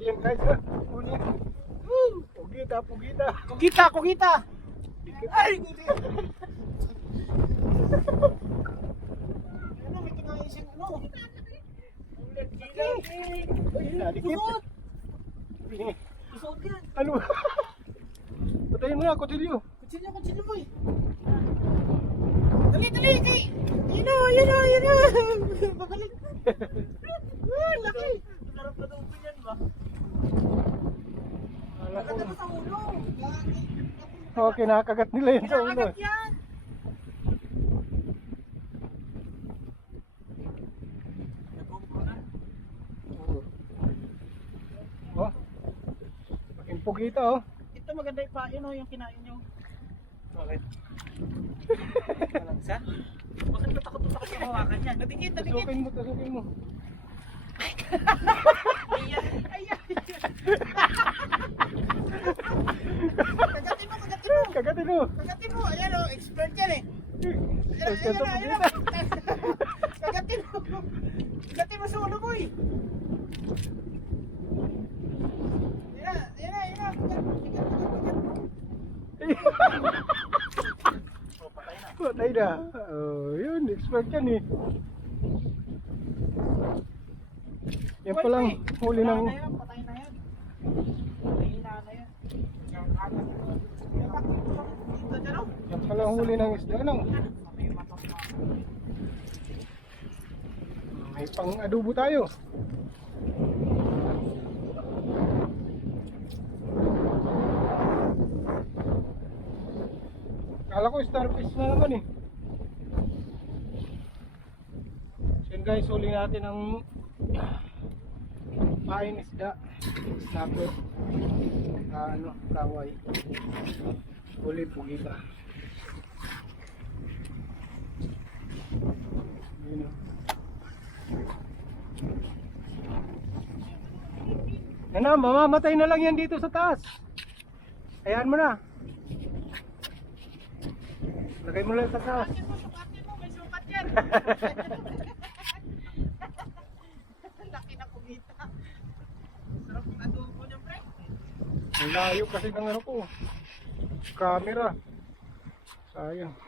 Yan guys? Uli. Woo! Pugita, pugita. Kugita, kugita. Ay! Ano, may kinain siyang ano? Kusot! Kusot yan. Ano? Patayin mo na, kutilyo. Kutsilyo, kutsilyo mo eh. Dali, dali, kay. Yun na, yun na, yun na. Babalik. Ah, laki. Sarap na daw po yan ba? Maganda pa sa ulo. Oh, kinakagat nila yun sa ulo. Kinakagat yan. Oh. Laking pugita, oh. Ito maganda yung pain oh, yung kinain nyo. Bakit? Malangsa? Bakit natakot na takot yung hawakan yan? Natikit, natikit. Tasukin mo, tasukin mo. Ayan, ayan. Kagatin mo, kagatin mo. Kagatin mo. Ayan oh, expert yan eh. Ayan, Expert ayan, ayan. Kagatin mo. Kagatin mo sa ulo mo eh. Ayan, ayan, ayan. Oh, patay na. Oh, yun, expert yan eh. Yan pa lang, huli ng... patay na yan. Mahina na yan. Yung agat. Yung agat. Dito dyan oh. Yan pa lang huli ng isda lang. May pang adobo tayo. Kala ko starfish na naman eh. So yun guys, huli natin ang pain isda. Snapper. Ah, ano, kaway. Huli pugita. Yun oh. Yan na, mamamatay na lang yan dito sa taas. Ayan mo na. Lagay mo lang sa taas. Sukatin mo, sukatin mo, may sukat yan. Laki na kumita. Sarap yung adobo niya, pre. Ang layo kasi ng ano ko. Camera. Sayang.